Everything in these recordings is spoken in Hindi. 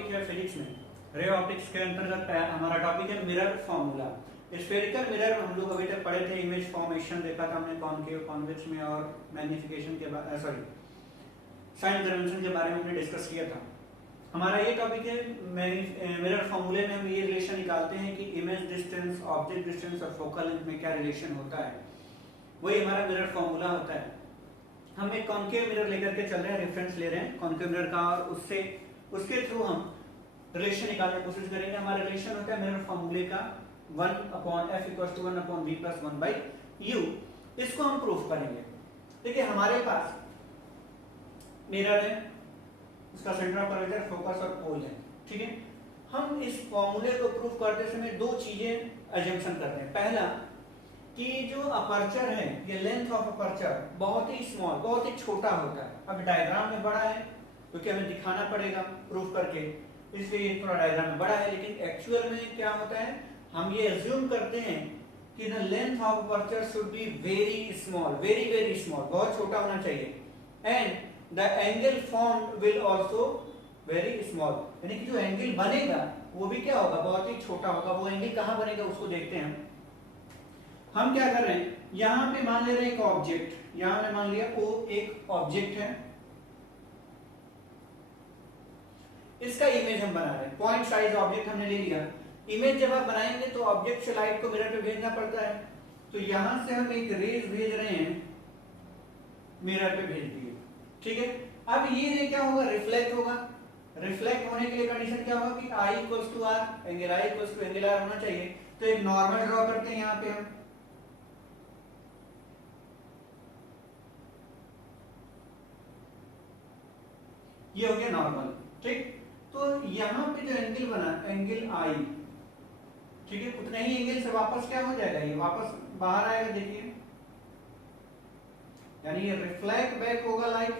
टॉपिक है फिजिक्स में रे ऑप्टिक्स के अंतर्गत हमारा टॉपिक है मिरर फॉर्मूला। स्फेरिकल मिरर हम लोग अभी तक पढ़े थे, इमेज फॉर्मेशन देखा था हमने कॉनकेव कॉन्वेक्स में, और मैग्निफिकेशन के सॉरी साइन कन्वेंशन के बारे में हमने डिस्कस किया था। हमारा ये टॉपिक है मिरर फॉर्मूले में हम ये रिलेशन निकालते हैं कि इमेज डिस्टेंस, ऑब्जेक्ट डिस्टेंस और फोकल लेंथ में क्या रिलेशन होता है, वही हमारा मिरर फॉर्मूला होता है। हम एक कॉनकेव मिरर लेकर के चल रहे हैं, रेफरेंस ले रहे हैं कॉनकेव मिरर का, और उसके थ्रू हम रिलेशन निकालने की कोशिश करेंगे। हमारा रिलेशन होता है मिरर फॉर्मूले का 1/f = 1/v + 1/u। इसको हम प्रूफ करेंगे। देखिए हमारे पास मिरर है, उसका सेंटर ऑफ कर्वेचर, फोकस और पोल है, ठीक है। हम इस फॉर्मूले को प्रूफ करते समय दो चीजें अजम्पशन करते हैं। पहला कि जो अपर्चर है, ये लेंथ ऑफ अपर्चर बहुत ही स्मॉल, बहुत ही छोटा होता है। अब डायग्राम में बड़ा है क्योंकि हमें दिखाना पड़ेगा प्रूफ करके, इसलिए थोड़ा डायग्राम में बड़ा है, लेकिन एक्चुअल में क्या होता है, हम ये अज्यूम करते हैं कि the length of aperture should be very small, very very small, बहुत छोटा होना चाहिए, and the angle form will also very small, यानी कि जो एंगल बनेगा वो भी क्या होगा, बहुत ही छोटा होगा। वो एंगल कहां बनेगा उसको देखते हैं हम क्या कर रहे हैं, यहां पे मान ले रहे हैं एक ऑब्जेक्ट, यहां पे मान लिया O एक ऑब्जेक्ट है, इसका इमेज हम बना रहे हैं। पॉइंट साइज ऑब्जेक्ट हमने ले लिया। इमेज जब आप बनाएंगे तो ऑब्जेक्ट से लाइट को मिरर पे भेजना पड़ता है, तो यहां से हम एक रेज भेज रहे हैं, मिरर पे भेज दिए, ठीक है। अब ये रे क्या होगा, रिफ्लेक्ट होगा। रिफ्लेक्ट होने के लिए कंडीशन क्या होगा कि I = R, angle I = angle R होना चाहिए। तो एक नॉर्मल ड्रॉ करते हैं यहां पे हम, ये हो गया नॉर्मल, ठीक। तो यहां पे जो एंगल बना, एंगल I, ठीक है, उतना ही एंगल से वापस क्या हो जाएगा, ये वापस बाहर आएगा, देखिए, यानी ये रिफ्लेक्ट बैक होगा लाइट,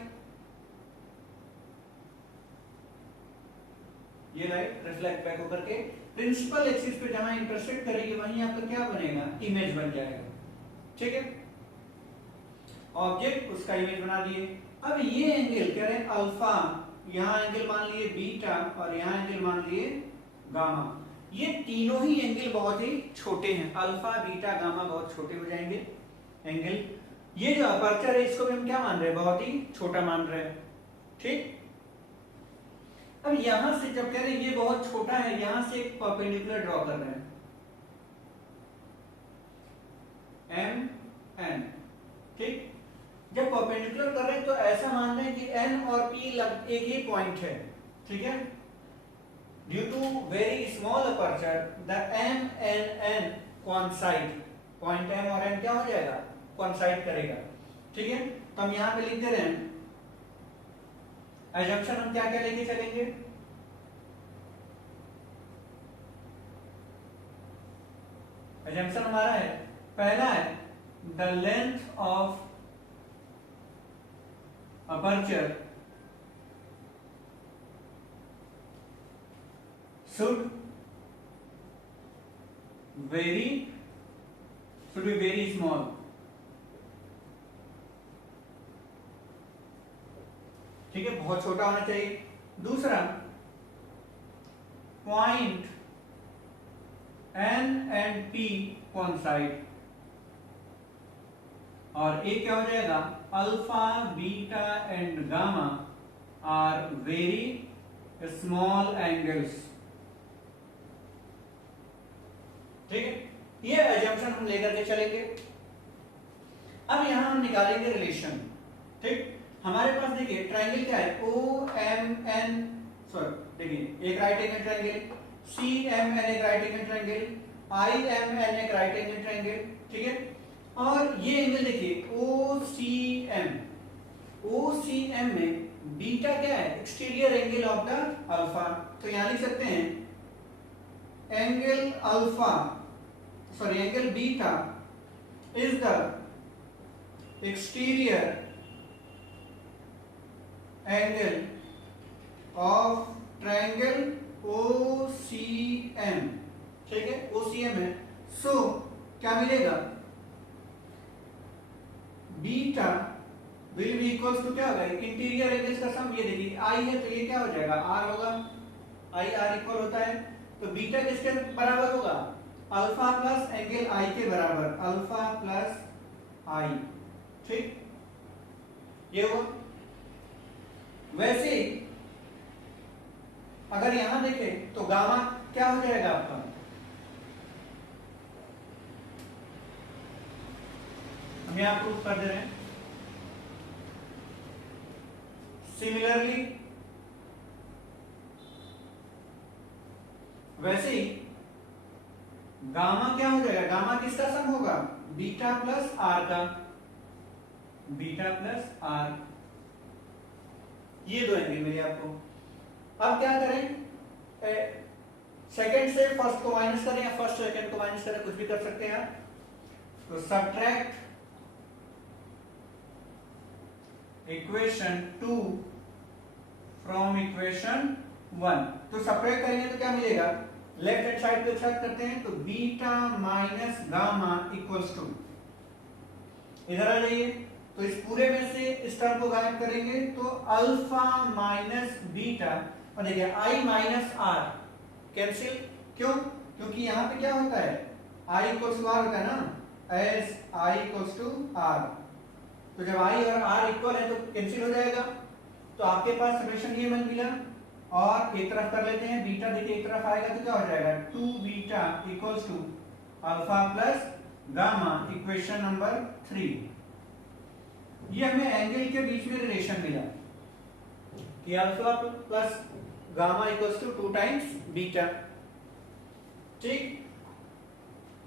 ये लाइट रिफ्लेक्ट बैक होकर के प्रिंसिपल एक्सिस पे जहां इंटरसेक्ट करेगी वहीं आपका क्या बनेगा, इमेज बन जाएगा, ठीक है। ऑब्जेक्ट उसका इमेज बना दिए। अब ये एंगल कह रहे हैं अल्फा, यहां एंगल मान लिए बीटा और यहां एंगल मान लिए गामा। ये तीनों ही एंगल बहुत ही छोटे हैं, अल्फा बीटा गामा बहुत छोटे हो जाएंगे एंगल। ये जो अपर्चर है इसको भी हम क्या मान रहे हैं, बहुत ही छोटा मान रहे हैं, ठीक। अब यहां से जब कह रहे हैं ये बहुत छोटा है, यहां से एक परपेंडिकुलर ड्रॉ कर रहे हैं, एम एन, ठीक। जब परपेंडिकुलर कर रहे हैं तो ऐसा मान रहे हैं कि एन और पी एक ही पॉइंट है, ठीक है। Due to very small aperture the M N N coincide, point M और एन क्या हो जाएगा, कोइंसाइड करेगा, ठीक है। तो हम यहां पे लिख दे रहे हैं अजम्पशन, हम क्या क्या लेके चलेंगे, अजम्पशन हमारा है, पहला है the length of aperture should be very small, ठीक है, बहुत छोटा होना चाहिए। दूसरा point N and P coincide, और एक क्या हो जाएगा, alpha beta and gamma are very small angles, ठीक है। ये अजम्पशन हम लेकर के चलेंगे। अब यहां हम निकालेंगे रिलेशन, ठीक। हमारे पास देखिए ट्रायंगल क्या है, ओ एम एन, सॉरी देखिए एक right angle triangle, C M N एक right angle triangle, I M N एक राइट एंगल ट्रायंगल, ठीक है। और ये एंगल देखिए OCM में बीटा क्या है, exterior angle of the alpha. तो यहां लिख सकते हैं angle alpha, sorry angle beta is the exterior angle of triangle OCM, ठीक है, OCM है। सो क्या मिलेगा, beta will be equals to क्या होगा, इंटीरियर एंगल्स का सम, ये देखिए आई है तो ये क्या हो जाएगा, आर होगा, आई आर इक्वल होता है, तो बीटा किसके बराबर होगा, अल्फा प्लस एंगल आई के बराबर, अल्फा प्लस आई, ठीक, ये हुआ। वैसे अगर यहां देखें तो गामा क्या हो जाएगा आपका, हम यहां प्रूफ कर दे रहे हैं। सिमिलरली वैसे ही गामा क्या हो जाएगा, गामा किसका सम होगा, बीटा प्लस आर का, बीटा प्लस आर, ये दो एंगल मिले आपको। अब क्या करें, सेकंड से फर्स्ट को माइनस करें या फर्स्ट सेकंड को माइनस करें, कुछ भी कर सकते हैं आप। तो सब्ट्रैक्ट इक्वेशन 2 फ्रॉम इक्वेशन 1, तो सब्ट्रैक्ट करेंगे तो क्या मिलेगा, लेफ्ट हैंड साइड को सब्ट्रैक्ट करते हैं तो beta minus gamma equals to, इधर आ जाइए, तो इस पूरे में से इस टर्म को गायब करेंगे तो अल्फा माइनस बीटा, और देखिए आई माइनस आर कैंसिल, क्यों, क्योंकि यहां पे क्या होता है, आई इक्वल्स टू आर होता है ना, S I equals to R, तो जब आई और आर इक्वल है तो कैंसिल हो जाएगा, तो आपके पास समेशन ये मन मिला, और एक तरफ कर लेते हैं, बीटा देखिए एक तरफ आएगा तो क्या हो जाएगा, 2 beta equals to alpha plus gamma, equation number 3। ये हमें एंगल के बीच में रिलेशन मिला कि alpha plus gamma equals to 2 times beta, ठीक।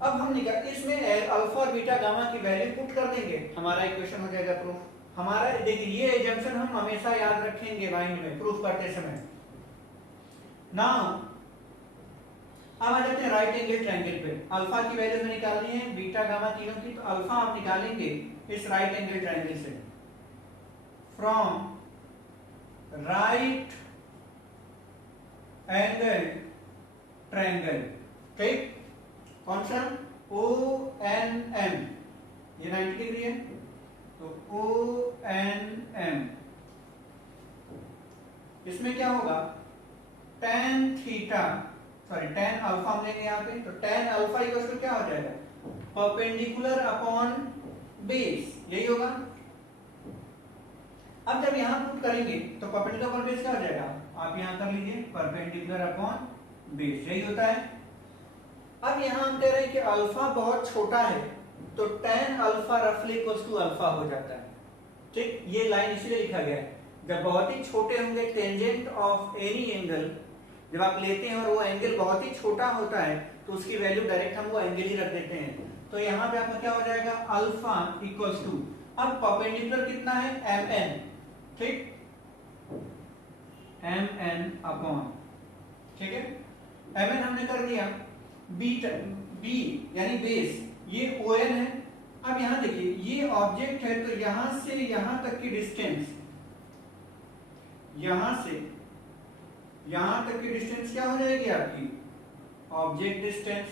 अब हम निकाल इसमें अल्फा और बीटा गामा की वैल्यू पुट कर देंगे, हमारा इक्वेशन हो जाएगा प्रूफ। हमारा देखिए ये एजम्पशन हम हमेशा याद रखेंगे माइंड में प्रूफ करते समय। नाउ अब आ जाते हैं राइट एंगल ट्रायंगल पे, अल्फा की वैल्यू हमें निकालनी है, बीटा गामा तीनों की, तो अल्फा आप निकालेंगे इस राइट एंगल ट्रायंगल से, फ्रॉम राइट एंगल ट्रायंगल, ठीक, कौन सा, ओ एन एम, ये 90 डिग्री है, तो ओ एन एम, इसमें क्या होगा, tan theta, sorry tan alpha हम लेंगे यहाँ पे, तो tan अल्फा इक्वल टू क्या हो जाएगा, परपेंडिकुलर अपॉन बेस, यही होगा। अब जब यहाँ पुट करेंगे तो परपेंडिकुलर अपॉन बेस क्या हो जाएगा, आप यहाँ कर लीजिए, परपेंडिकुलर अपॉन बेस, यही होता है। अब यहाँ हम कह रहे हैं कि अल्फा बहुत छोटा है, तो tan अल्फा रफली इक्वल टू अल्फा हो जाता है, ठीक, ये लाइन इसलिए लिखा गया है, जब बहुत ही छोटे होंगे टेंजेंट ऑफ एनी एंगल, जब आप लेते हैं और वो एंगल बहुत ही छोटा होता है तो उसकी वैल्यू डायरेक्ट हम वो एंगल ही रख देते हैं, तो यहाँ पे आपका क्या हो जाएगा, अल्फा इक्वल्स टू, अब परपेंडिकुलर कितना है, mn, ठीक, mn अपॉन, ठीक है, mn हमने कर दिया, बीटा b यानी बेस, ये on है। अब यहाँ देखिए ये ऑब्जेक्ट है, तो यहां से यहां तक की डिस्टेंस, यहां से यहां तक की डिस्टेंस क्या हो जाएगी आपकी, ऑब्जेक्ट डिस्टेंस,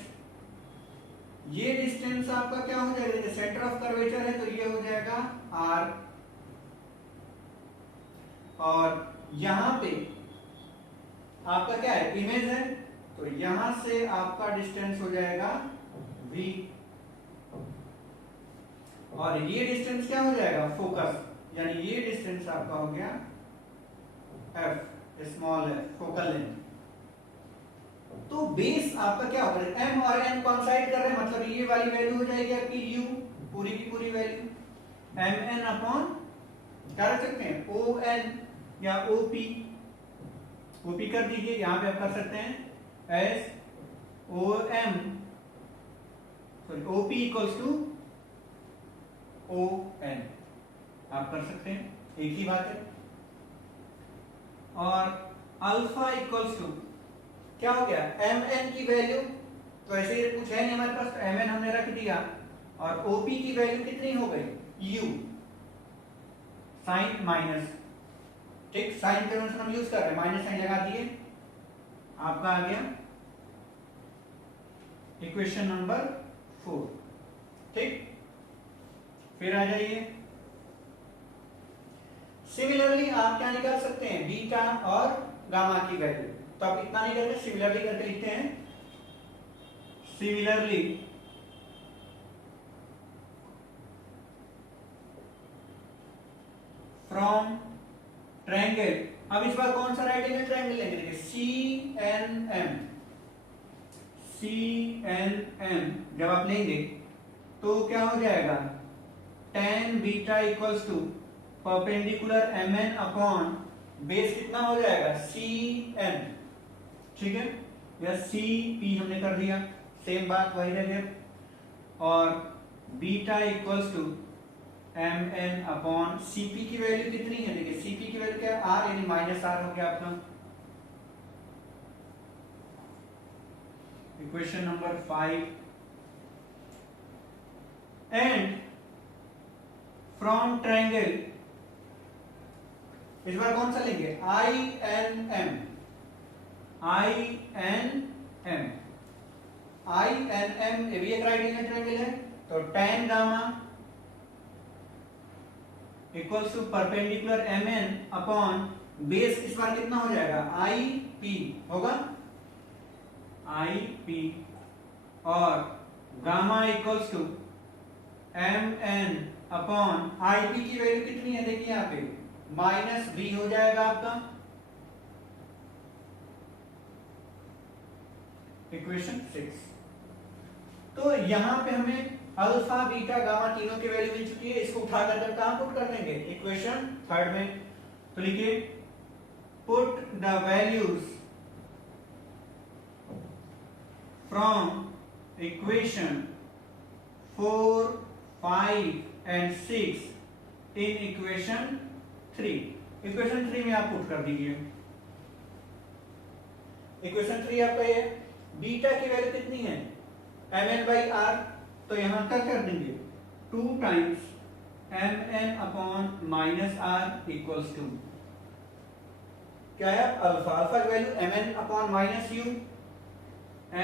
ये डिस्टेंस आपका क्या हो जाएगा, सेंटर ऑफ कर्वेचर है तो ये हो जाएगा r, और यहां पे आपका क्या है, इमेज है, तो यहां से आपका डिस्टेंस हो जाएगा v, और ये डिस्टेंस क्या हो जाएगा, फोकस, यानी ये डिस्टेंस आपका हो गया f, स्मॉल है, फोकल लेंथ। तो बेस आपका क्या होगा, m और n कोइंसाइड कर रहे हैं, मतलब ये वाली वैल्यू हो जाएगी आपकी u, पूरी की पूरी वैल्यू mn अपॉन क्या रख सकते हैं, on या op, op कर दीजिए, यहां पे आप कर सकते हैं s om, sorry op equals to on, आप कर सकते हैं, एक ही बात है। और अल्फा इक्वल्स टू क्या हो गया, mn की वैल्यू, तो ऐसे ही कुछ है नहीं हमारे पास, तो mn हमने रख दिया, और op की वैल्यू कितनी हो गई, u, साइन माइनस, ठीक, साइन कन्वेंशन हम यूज कर रहे हैं, माइनस साइन लगा दिए, आपका आ गया इक्वेशन नंबर 4, ठीक। फिर आ जाइए, सिमिलरली आप क्या निकाल सकते हैं, बीटा और गामा की वैल्यू, तो आप इतना नहीं करके सिमिलरली करके लिखते हैं, सिमिलरली फ्रॉम ट्रायंगल। अब इस बार कौन सा राइट एंगल ट्रायंगल लेंगे, देखिए CNM जब आप लेंगे तो क्या हो जाएगा, tan beta equals to perpendicular MN upon base कितना हो जाएगा CN, ठीक है, या CP हमने कर दिया, सेम बात वही रहेगी, और beta equals to MN upon CP की वैल्यू कितनी है, देखिए CP की वैल्यू क्या है, R यानी -R हो गया आपका। Equation number 5, and from triangle, इस बार कौन सा लेंगे, INM ये भी एक राइट एंगल ट्रायंगल है, तो tan gamma equals to perpendicular MN upon base इस बार कितना हो जाएगा, IP होगा, IP, और gamma equals to MN upon IP की वैल्यू कितनी है, देखिए यहाँ पे -B हो जाएगा आपका। इक्वेशन 6, तो यहां पे हमें अल्फा बीटा गामा तीनों की वैल्यू मिल चुकी है, इसको उठा कर कहां पुट कर देंगे, इक्वेशन 3 में। तो लिखिए put the values from equation 4, 5 and 6 in equation 3। Equation 3 में आप पुट कर दीजिए, इक्वेशन 3 आपका ये बीटा की वैल्यू कितनी है, MN/R, तो यहां क्या कर देंगे, 2 times MN upon -R equals to क्या है, अल्फा की value MN upon -U,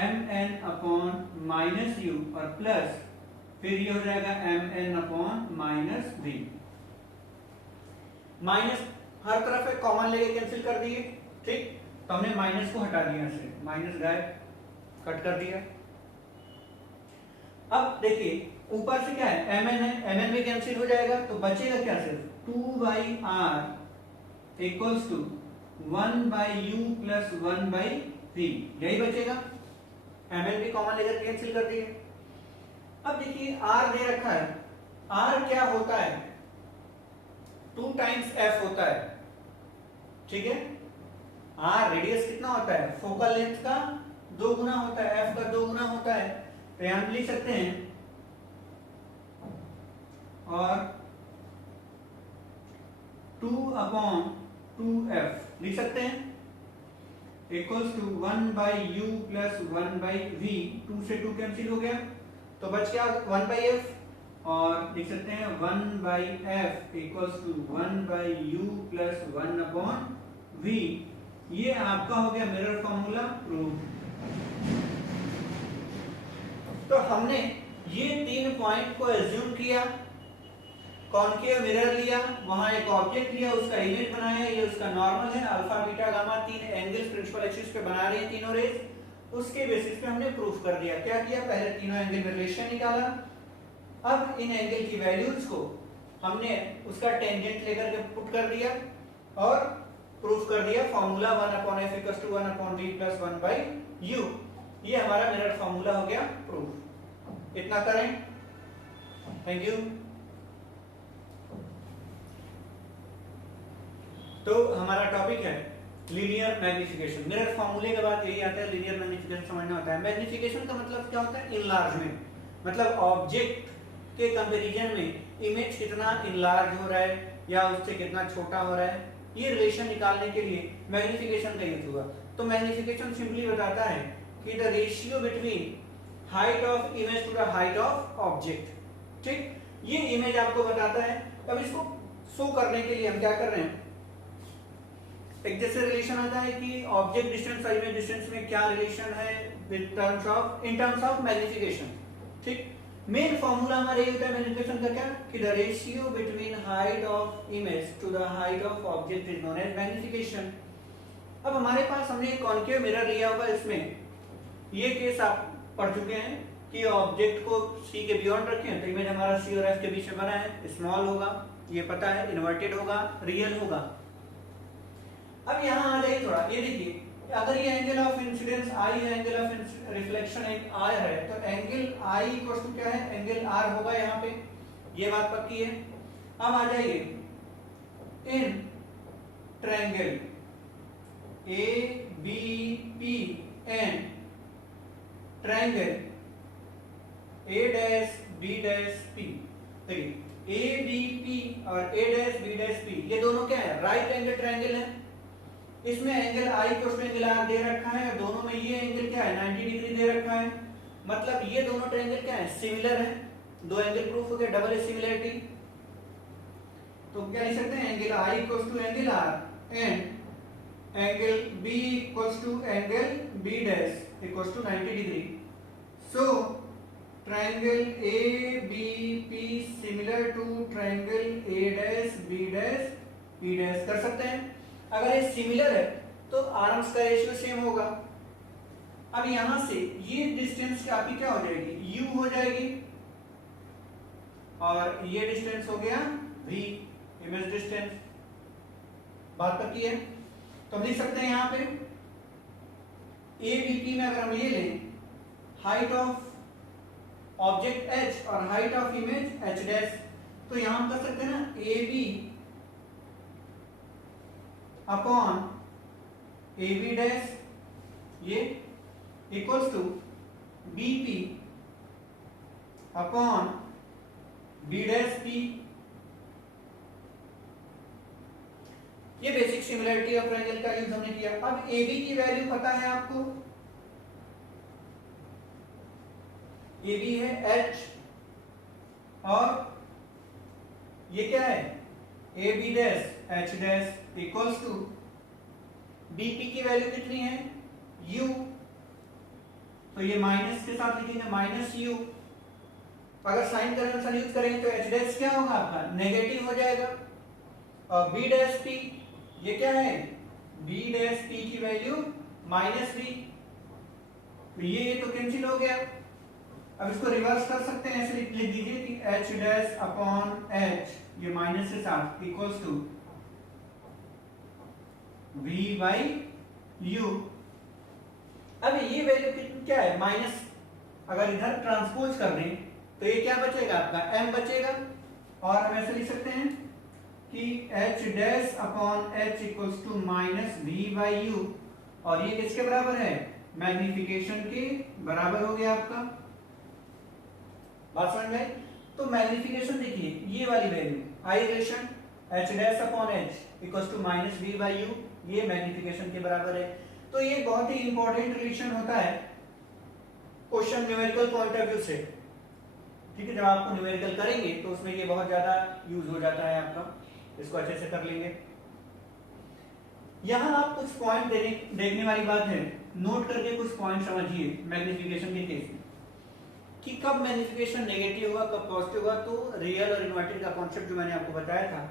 MN upon -U और प्लस फिर ये हो जाएगा MN अपॉन -V, माइनस हर तरफ एक कॉमन लेके कैंसिल कर दिए, ठीक, तो हमने माइनस को हटा दिया, से माइनस गायब, कट कर दिया। अब देखिए ऊपर से क्या है, MN है, MN भी कैंसिल हो जाएगा, तो बचेगा क्या, सिर्फ 2/R equals to 1/U plus 1/V, यही बचेगा, MN भी कॉमन लेकर कैंसिल कर दिए। अब देखिए R दे रखा है, R क्या होता है, 2 टाइम्स F होता है, ठीक है, R रेडियस कितना होता है, फोकल लेंथ का 2 गुना होता है, F का 2 गुना होता है, तो यहां लिख सकते हैं, और 2/2F लिख सकते हैं, equals to 1/U plus 1/V, 2 से 2 कैंसिल हो गया, तो बच गया 1/F, और लिख सकते हैं 1/F equals to 1/U plus 1/V, ये आपका हो गया मिरर फॉर्मूला प्रूव। तो हमने ये 3 पॉइंट को एज्यूम किया, कॉनकेव मिरर लिया, वहां एक ऑब्जेक्ट लिया, उसका इमेज बनाया, ये उसका नॉर्मल है, alpha beta gamma 3 angles principal axis पे बना रहे हैं तीनों रेज, उसके बेसिस पे हमने प्रूफ कर दिया। क्या किया, पहले तीनों एंगल में रिलेशन निकाला, अब इन एंगल की वैल्यूज को हमने उसका टेंजेंट लेकर के पुट कर दिया और प्रूफ कर दिया, फार्मूला 1/f = 1/v + 1/u, ये हमारा मिरर फार्मूला हो गया प्रूफ। इतना करें, थैंक यू। तो हमारा टॉपिक है लीनियर मैग्निफिकेशन। मिरर फार्मूले के बाद यही आता है, लीनियर मैग्निफिकेशन समझना होता है। मैग्निफिकेशन का मतलब क्या होता है, इनलार्जमेंट, मतलब ऑब्जेक्ट के कंपैरिजन में इमेज कितना इनलार्ज हो रहा है या उससे कितना छोटा हो रहा है, ये रिलेशन निकालने के लिए मैग्निफिकेशन का यूज हुआ। तो मैग्निफिकेशन सिंपली बताता है कि the ratio between height of image to the height of object, ठीक, ये इमेज आपको बताता है। अब इसको शो करने के लिए हम क्या कर रहे हैं, एक जैसे रिलेशन आता है कि ऑब्जेक्ट डिस्टेंस और इमेज डिस्टेंस में क्या रिलेशन है इन टर्म्स ऑफ मैग्निफिकेशन, ठीक। मेन फार्मूला हमारा ये होता है मैग्निफिकेशन का, क्या, कि the ratio between height of image to the height of object is known as magnification. अब हमारे पास हमने कॉन्केव मिरर लिया हुआ, इसमें ये केस आप पढ़ चुके हैं कि ऑब्जेक्ट को सी के बियॉन्ड रखें तो इमेज हमारा सी और एफ के बीच में बना है, स्मॉल होगा, ये पता है, इन्वर्टेड होगा, रियल होगा। अब यहाँ आ जाइए थोड़ा, ये देखिए अगर ये एंगल ऑफ इंसिडेंस आई है, एंगल ऑफ रिफ्लेक्शन आर है, तो एंगल आई इक्वल टू क्या है, एंगल आर होगा यहाँ पे, ये बात पक्की है। अब आ जाइए in triangle A B P and triangle A dash B dash P, देखिए ए बी पी और A dash B dash P ये दोनों क्या है, राइट एंगल ट्रायंगल है। इसमें एंगल आई को एंगल आर दे रखा है और दोनों में ये एंगल क्या है 90 डिग्री दे रखा है, मतलब ये दोनों ट्रायंगल क्या है, सिमिलर है। दो एंगल प्रूफ हो गया, डबल सिमिलरिटी। तो क्या लिख सकते हैं, angle I equals to angle R and angle B equals to angle B dash equals to 90 degree. So triangle A B P similar to triangle A dash B dash P dash कर सकते हैं। अगर ये सिमिलर है तो आर्म्स का रेशियो सेम होगा। अब यहां से ये डिस्टेंस आपकी क्या हो जाएगी, u हो जाएगी, और ये डिस्टेंस हो गया v, इमेज डिस्टेंस। बात पक्की है। तो हम लिख सकते हैं यहां पे ए बी पी में अगर हम ये लें हाइट ऑफ ऑब्जेक्ट h और height of image h dash, तो यहां हम कर सकते हैं ना A B upon A B dash ये equals to B P upon B dash P. ये बेसिक सिमिलरिटी ऑफ ट्रायंगल का यूज हमने किया। अब ए बी की वैल्यू पता है आपको, ए बी है h और ये क्या है A B dash h dash equals to B P की वैल्यू कितनी है u, तो ये माइनस के साथ लिखेंगे माइनस u। अगर साइन कन्वेंशन यूज करेंगे तो h डैश क्या होगा आपका नेगेटिव हो जाएगा, और b डैश p ये क्या है b डैश p की वैल्यू माइनस b, तो ये तो कैंसिल हो गया। अब इसको रिवर्स कर सकते हैं, ऐसे लिख दीजिए कि h डैश अपॉन h ये माइनस के साथ equals to v by u। अब ये वैल्यू क्या है माइनस, अगर इधर ट्रांसपोज कर दें तो ये क्या बचेगा आपका m बचेगा, और हम ऐसे लिख सकते हैं कि h dash upon h equals to minus v by u, और ये किसके बराबर है, मैग्निफिकेशन के बराबर हो गया आपका। बात समझ में? तो मैग्निफिकेशन देखिए ये वाली वैल्यू आई relation h dash upon h equals to minus v by u, ये मैग्निफिकेशन के बराबर है। तो ये बहुत ही इंपॉर्टेंट रिलेशन होता है question numerical point of view से, ठीक है। जब आपको न्यूमेरिकल करेंगे तो उसमें ये बहुत ज्यादा यूज हो जाता है आपका, इसको अच्छे से कर लेंगे। यहां आप कुछ पॉइंट देखने वाली बात है, नोट करके कुछ पॉइंट समझिए मैग्निफिकेशन के केस में, कि कब मैग्निफिकेशन नेगेटिव होगा कब पॉजिटिव होगा। तो रियल और इन्वर्टेड का कॉन्सेप्ट जो मैंने आपको बताया था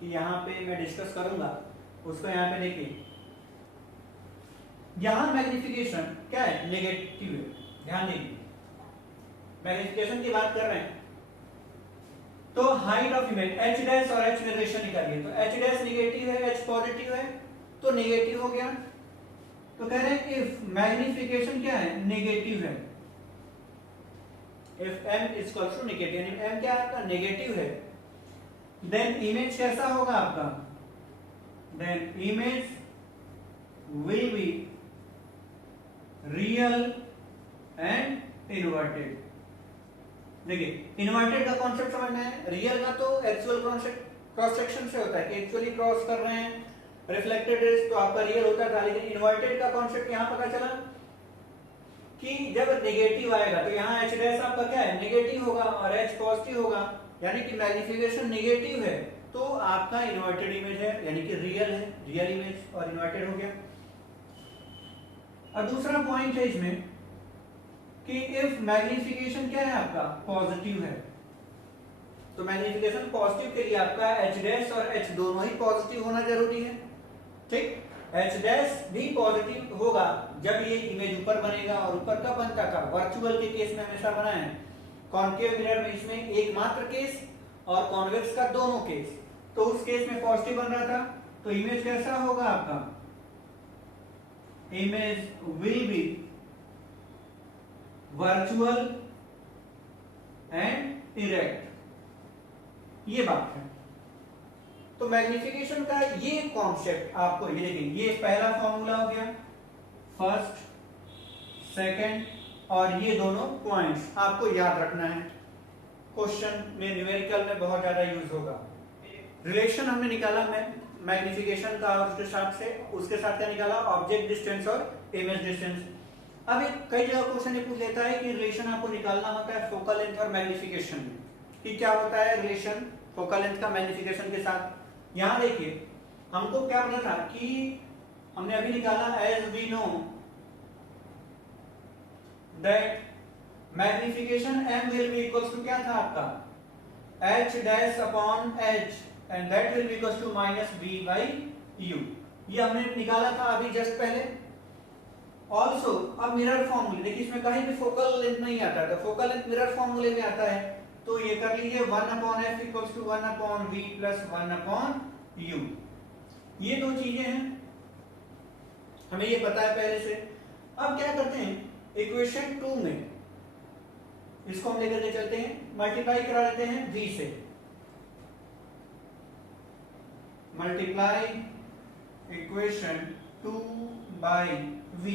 कि यहाँ पे मैं डिस्कस करूंगा, उसको यहाँ पे देखिए। यहां मैग्निफिकेशन क्या है नेगेटिव है, ध्यान देखिए मैग्निफिकेशन की बात कर रहे हैं। तो height of image h dash और h में रिलेशन निकालिए, तो h डैश नेगेटिव है h पॉजिटिव है, तो नेगेटिव हो गया। तो कह रहे हैं इफ मैग्निफिकेशन क्या है नेगेटिव है, if m is equal to negative, यानी m क्या है आपका नेगेटिव है, देन इमेज कैसा होगा आपका, then image will be real and inverted. देखिए इन्वर्टेड का कॉन्सेप्ट समझना है, रियल का तो एक्चुअल क्रॉस सेक्शन से होता है कि एक्चुअली क्रॉस कर रहे हैं, रिफ्लेक्टेड रेज तो आपका रियल होता था। लेकिन इन्वर्टेड का कॉन्सेप्ट यहां पता चला कि जब नेगेटिव आएगा तो यहाँ h डैश आपका क्या है नेगेटिव होगा और h पॉजिटिव होगा, यानी कि मैग्निफिकेशन नेगेटिव है तो आपका इन्वर्टेड इमेज है, यानी कि रियल है, रियल इमेज और इन्वर्टेड हो गया। और दूसरा पॉइंट है इसमें कि इफ मैग्निफिकेशन क्या है आपका पॉजिटिव है, तो मैग्निफिकेशन पॉजिटिव के लिए आपका h डैश और h दोनों ही पॉजिटिव होना जरूरी है, ठीक। एच डैश भी पॉजिटिव होगा जब ये इमेज ऊपर बनेगा, और ऊपर कब बनता था, वर्चुअल के केस में हमेशा बना है। कॉन्केव मिरर में इसमें एकमात्र केस और कॉन्वेक्स का दोनों केस, तो उस केस में पॉजिटिव बन रहा था, तो इमेज कैसा होगा आपका, image will B virtual and erect, ये बात है। तो मैग्निफिकेशन का ये कॉन्सेप्ट आपको, ये देखिए, ये पहला फॉर्मूला हो गया, फर्स्ट, सेकंड, और ये दोनों पॉइंट्स आपको याद रखना है, क्वेश्चन में न्यूमेरिकल में बहुत ज्यादा यूज होगा। रिलेशन हमने निकाला मैग्निफिकेशन का, और उसके साथ क्या निकाला, ऑब्जेक्ट डिस्टेंस और इमेज डिस्टेंस। अब एक कई जगह क्वेश्चन ये पूछ लेता है कि रिलेशन आपको निकालना होता है फोकल लेंथ और मैग्निफिकेशन में, कि क्या होता है रिलेशन फोकल लेंथ का मैग्निफिकेशन के साथ। यहां देखिए, हमको क्या पता था कि हमने अभी निकाला, as we know that magnification m will be equals to क्या था आपका, h dash upon h, and that will be equals to minus v by u। ये हमने निकाला था अभी जस्ट पहले। ऑल्सो अब मिरर फॉर्मूले देखिए, इसमें कहीं भी फोकल लेंथ नहीं आता है, तो फोकल लेंथ मिरर फॉर्मूले में आता है, तो ये कर लीजिए 1 upon f equals to 1 upon v plus 1 upon u। ये दो चीजें हैं, हमें ये पता है पहले से। अब क्या करते हैं, इक्वेशन 2 में इसको हम लेकर के चलते हैं, मल्टीप्लाई करा देते हैं v से, multiply equation 2 by v।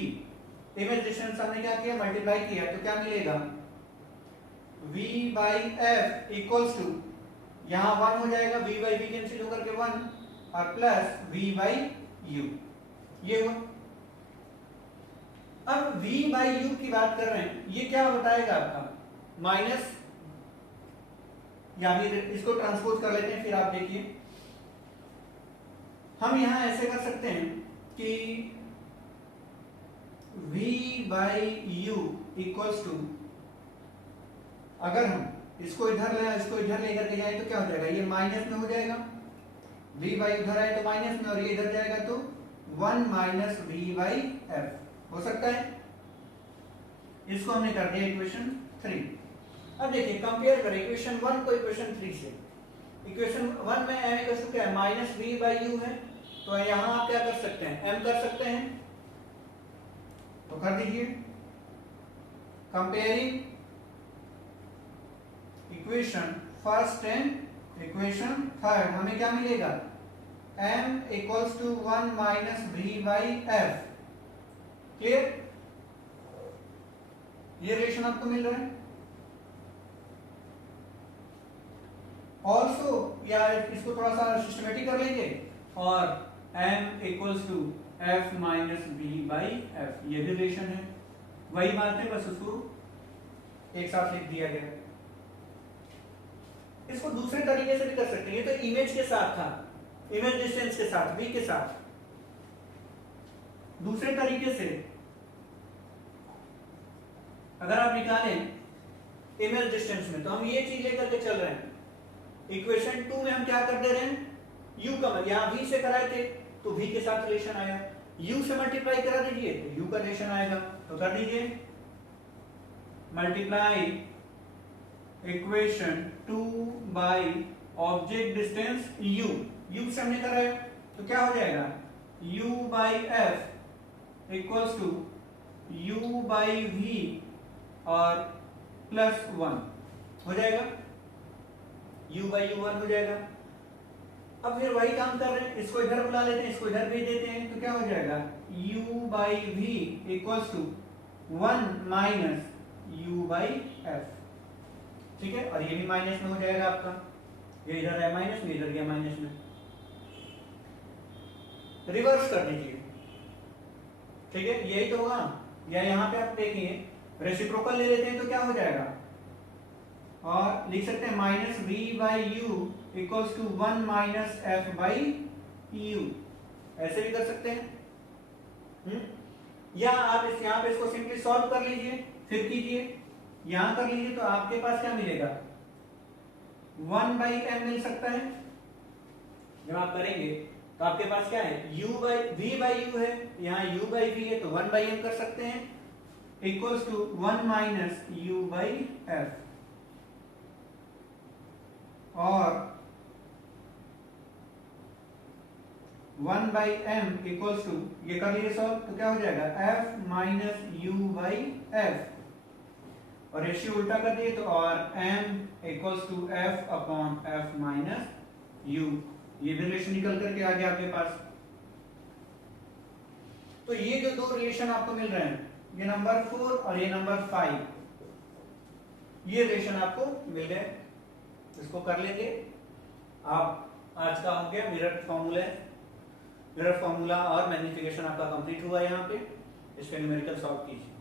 Image distance हमने क्या किया, मल्टीप्लाई किया, तो क्या मिलेगा, v by f equals to, यहां 1 हो जाएगा, v बाई v कैंसिल होकर के 1, और प्लस v बाई u, ये हुआ। अब v बाई u की बात कर रहे हैं, ये क्या बताएगा आपका, माइनस, या फिर इसको ट्रांसपोज कर लेते हैं, फिर आप देखिए, हम यहां ऐसे कर सकते हैं कि v by u equals to, अगर हम इसको इधर ले, इसको इधर लेकर के जाए तो क्या हो जाएगा, ये माइनस में हो जाएगा, v बाई उधर आए तो माइनस में, और ये इधर जाएगा तो 1 माइनस v बाई f हो सकता है। इसको हमने कर दिया इक्वेशन 3। अब देखिए, कंपेयर करें इक्वेशन 1 को इक्वेशन 3 से। इक्वेशन 1 में m इक्वल टू क्या है, माइनस v बाई u है, तो यहां आप क्या कर सकते हैं, m कर सकते हैं, तो कर दीजिए। Comparing equation first and equation third, हमें क्या मिलेगा, m equals to 1 minus v by f। Clear, ये रिलेशन आपको मिल रहा है। ऑल्सो, या इसको थोड़ा सा सिस्टमेटिक कर लेंगे, और m equals to f minus v by f, ये भी रिलेशन है, वही बात है, बस उसको एक साथ लिख दिया गया। इसको दूसरे तरीके से भी कर सकते हैं, ये तो इमेज के साथ था, इमेज डिस्टेंस के साथ, v के साथ। दूसरे तरीके से अगर आप निकालें इमेज डिस्टेंस में, तो हम ये चीज लेकर के चल रहे हैं, इक्वेशन 2 में हम क्या कर दे रहे हैं, u का, यहां v से कराए थे तो v के साथ रिलेशन आया, u से मल्टीप्लाई करा दीजिए तो u का रिलेशन आएगा, तो कर दीजिए, multiply equation 2 by object distance u, u से हमने करा है, तो क्या हो जाएगा, u by f equals to u by v और प्लस 1 हो जाएगा, u बाई u 1 हो जाएगा। अब फिर वही काम कर रहे हैं, इसको इधर बुला लेते हैं, इसको इधर भेज देते हैं, तो क्या हो जाएगा, u by v equals to 1 minus u by f। ठीक है, और ये भी माइनस में हो जाएगा आपका, ये इधर है माइनस में, इधर गया माइनस में, रिवर्स कर दीजिए। ठीक है, यही तो होगा, या यहाँ पे आप देखिए रेसिप्रोकल ले लेते हैं तो क्या हो जाएगा, और लिख सकते हैं minus v by u equals to 1 minus f by u, ऐसे भी कर सकते हैं। या आप यहाँ पे इसको सिंपली सॉल्व कर लीजिए, फिर कीजिए, यहां कर लीजिए, तो आपके पास क्या मिलेगा, 1 बाई m मिल सकता है जब आप करेंगे, तो आपके पास क्या है, v बाई यू है, यहाँ u बाई v है तो 1 बाई m कर सकते हैं, equals to 1 minus u by f, और 1 बाई m इक्वल्स टू, ये कर लीजिए सॉल्व तो क्या हो जाएगा, f minus u by f, और रेशियो उल्टा कर दिए तो और m equals to f upon f minus u, ये भी रिलेशन निकल करके आ गया आपके पास। तो ये जो दो रिलेशन आपको मिल रहे हैं, ये नंबर 4 और ये नंबर 5, ये रिलेशन आपको मिल गए, इसको कर लेंगे आप। आज का हो गया मिरर फॉर्मूला और मैग्निफिकेशन आपका कंप्लीट हुआ यहाँ पे, इसके न्यूमेरिकल सॉल्व कीजिए।